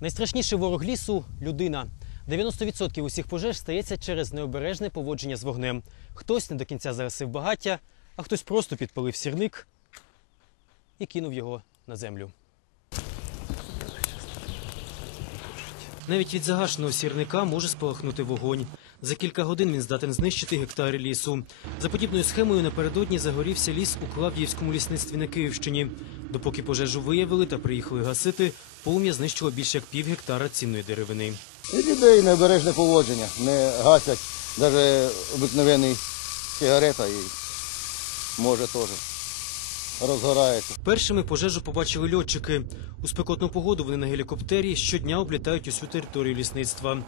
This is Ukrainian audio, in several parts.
Найстрашніший ворог лісу людина. 90% усіх пожеж стається через необережне поводження з вогнем. Хтось не до кінця загасив багаття, а хтось просто підпалив сірник і кинув його на землю. Навіть від загашеного сірника може спалахнути вогонь. За кілька годин він здатен знищити гектари лісу. За подібною схемою напередодні загорівся ліс у Клавдіївському лісництві на Київщині. Допоки пожежу виявили та приїхали гасити, полум'я знищило більше як пів гектара цінної деревини. І людей необережне поводження, не гасять навіть обикновений сигарета і може теж розгорається. Першими пожежу побачили льотчики. У спекотну погоду вони на гелікоптері щодня облітають усю територію лісництва.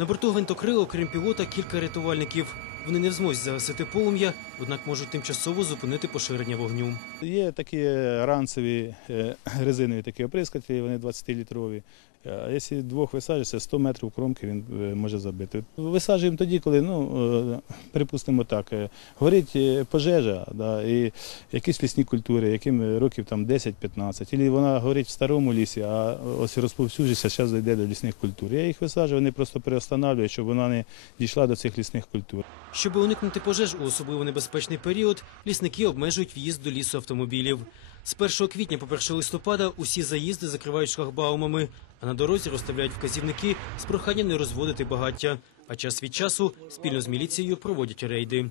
На борту гвинтокрила, окрім пілота, кілька рятувальників. Вони не в змозі загасити полум'я, однак можуть тимчасово зупинити поширення вогню. Є такі ранцеві е, резинові такі оприскателі, вони 20-літрові. А якщо двох висаджується, 100 метрів кромки він е, може забити. Висаджуємо тоді, коли, ну, е, припустимо так, е, горить е, пожежа, да, і якісь лісні культури, яким років там 10-15, або вона горить в старому лісі, а ось розповсюджується, зараз дійде до лісних культур. Я їх висаджую, вони просто переостанавлюють, щоб вона не дійшла до цих лісних культур. Щоб уникнути пожеж у особливо небезпечний період, лісники обмежують в'їзд до лісу автомобілів. З 1 квітня по 1 листопада усі заїзди закривають шлагбаумами, а на дорозі розставляють вказівники з проханням не розводити багаття. А час від часу спільно з міліцією проводять рейди.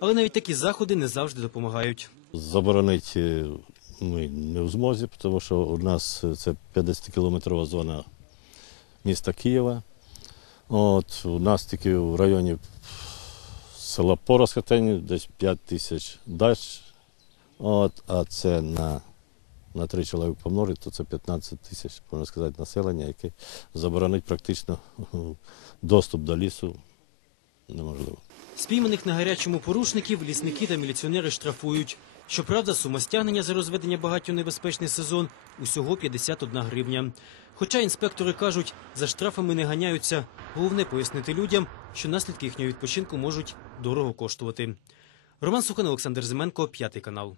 Але навіть такі заходи не завжди допомагають. Заборонити ми не в змозі, тому що у нас це 50-кілометрова зона міста Києва. От, у нас тільки в районі села порозхатені десь 5 тисяч дач. От, а це на, на три чоловік помножити, то це 15 тисяч, можна сказати, населення, яке заборонить практично доступ до лісу неможливо. Спійманих на гарячому порушників лісники та міліціонери штрафують. Щоправда, сума стягнення за розведення багатьо небезпечний сезон усього 51 гривня. Хоча інспектори кажуть, за штрафами не ганяються. Головне пояснити людям, що наслідки їхнього відпочинку можуть дорого коштувати. Роман Сухан, Олександр Зименко, п'ятий канал.